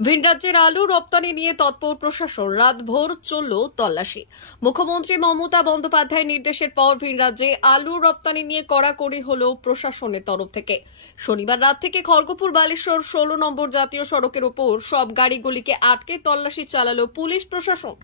ভিন রাজ্যের আলু রপ্তানি নিয়ে তৎপর প্রশাসন, রাতভর চলল তল্লাশি। মুখ্যমন্ত্রী মমতা বন্দ্যোপাধ্যায়ের নির্দেশের পর ভিন রাজ্যে আলু রপ্তানি নিয়ে কড়াকড়ি হল প্রশাসনের তরফ থেকে। শনিবার রাত থেকে খড়গপুর বালেশ্বর 16 নম্বর জাতীয় সড়কের উপর সব গাড়িগুলিকে আটকে তল্লাশি চালালো পুলিশ প্রশাসন।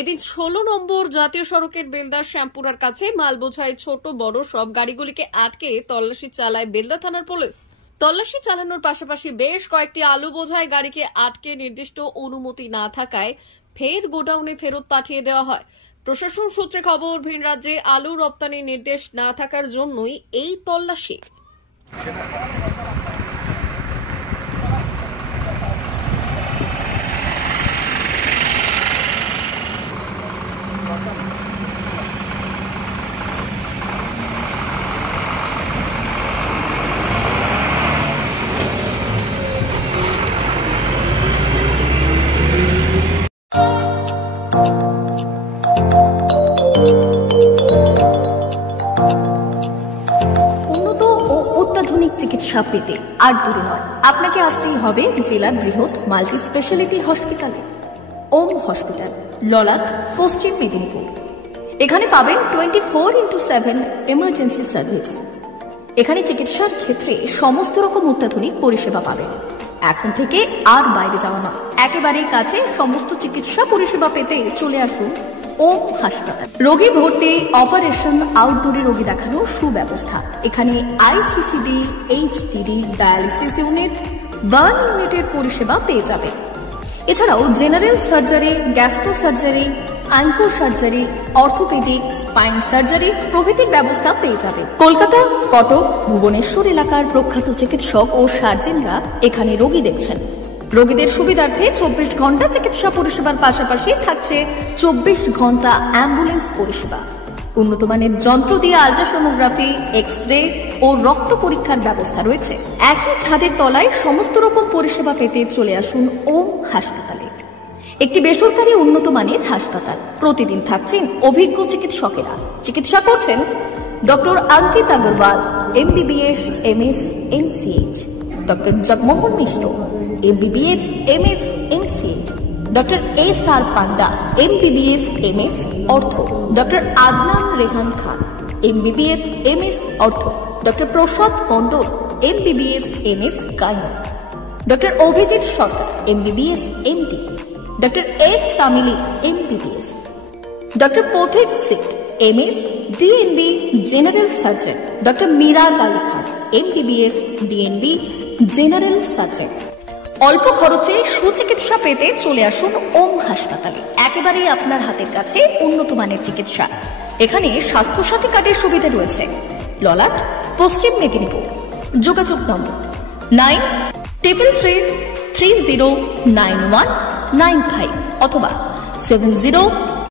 এদিন 16 নম্বর জাতীয় সড়কের বেলদা শ্যামপুরার কাছে মাল বোঝাই ছোট বড় সব গাড়িগুলিকে আটকে তল্লাশি চালায় বেলদা থানার পুলিশ। তল্লাশি চালানোর পাশাপাশি বেশ কয়েকটি আলু বোঝাই গাড়িকে আটকে নির্দিষ্ট অনুমতি না থাকায় ফের গোডাউনে ফেরত পাঠিয়ে দেওয়া হয়। প্রশাসন সূত্রে খবর, ভিন রাজ্যে আলু রপ্তানির নির্দেশ না থাকার জন্যই এই তল্লাশি। অত্যাধুনিক চিকিৎসা পেতে আর দূরে নয়, আপনাকে আসতেই হবে জেলার বৃহৎ মাল্টি স্পেশালিটি হসপিটালে। ওম হসপিটাল, ললাট, পশ্চিম মেদিনীপুর। এখানে পাবেন 24x7 এমার্জেন্সি সার্ভিস। এখানে চিকিৎসার ক্ষেত্রে সমস্ত রকম অত্যাধুনিক পরিষেবা পাবেন। এখন থেকে আর বাইরে যাওয়া নয়, একেবারেই কাছে সমস্ত চিকিৎসা পরিষেবা পেতে চলে আসুন ওম হাসপাতাল। রোগী ভর্তি, অপারেশন, আউটডোরে রোগী দেখানোর সুব্যবস্থা। এখানে ICCD, HDD, dialysis unit, burn ইউনিটের পরিষেবা পেয়ে যাবে। এছাড়াও general surgery, gastro surgery, onco surgery, orthopaedic, spine surgery প্রভৃতির ব্যবস্থা পেয়ে যাবে। কলকাতা, কটক, ভুবনেশ্বর এলাকার প্রখ্যাত চিকিৎসক ও সার্জেনরা এখানে রোগী দেখছেন। রোগীদের সুবিধার্থে 24 ঘন্টা চিকিৎসা পরিষেবার পাশাপাশি থাকছে 24 ঘন্টা অ্যাম্বুলেন্স পরিষেবা। উন্নত মানের যন্ত্র দিয়ে আল্ট্রাসোনোগ্রাফি, এক্স-রে ও রক্ত পরীক্ষার ব্যবস্থা রয়েছে। একই ছাদের তলায় সমস্ত রকম পরিষেবা পেতে চলে আসুন ওম হাসপাতালে। একটি বেসরকারি উন্নত মানের হাসপাতাল। প্রতিদিন থাকছেন অভিজ্ঞ চিকিৎসকেরা। চিকিৎসা করছেন doctor Ankit Agarwal, MBBS, MS, MCH, doctor Jagmohan Mishra, MBBS, MS, MCH, doctor SR Panda, MBBS, MS, ortho, doctor Adnan Rehan Khan, MBBS, MS, ortho, doctor Prasad Mondal, MBBS, MS, gyno, doctor Abhijit Sarkar, MBBS, MD, doctor S Tamili, MBBS, doctor Pathik সিট, MS, DNB, general surgeon, doctor Miraj Ali Khan, MBBS, DNB, general surgeon. অল্প খরচে সুচিকিৎসা পেতে চলে আসুন ওম হাসপাতালে। একেবারেই আপনার হাতের কাছে উন্নত মানের চিকিৎসা। এখানে স্বাস্থ্যসাথী কার্ডের সুবিধা রয়েছে। ললাট, পশ্চিম মেদিনীপুর। যোগাযোগ নম্বর 9333309195 অথবা 70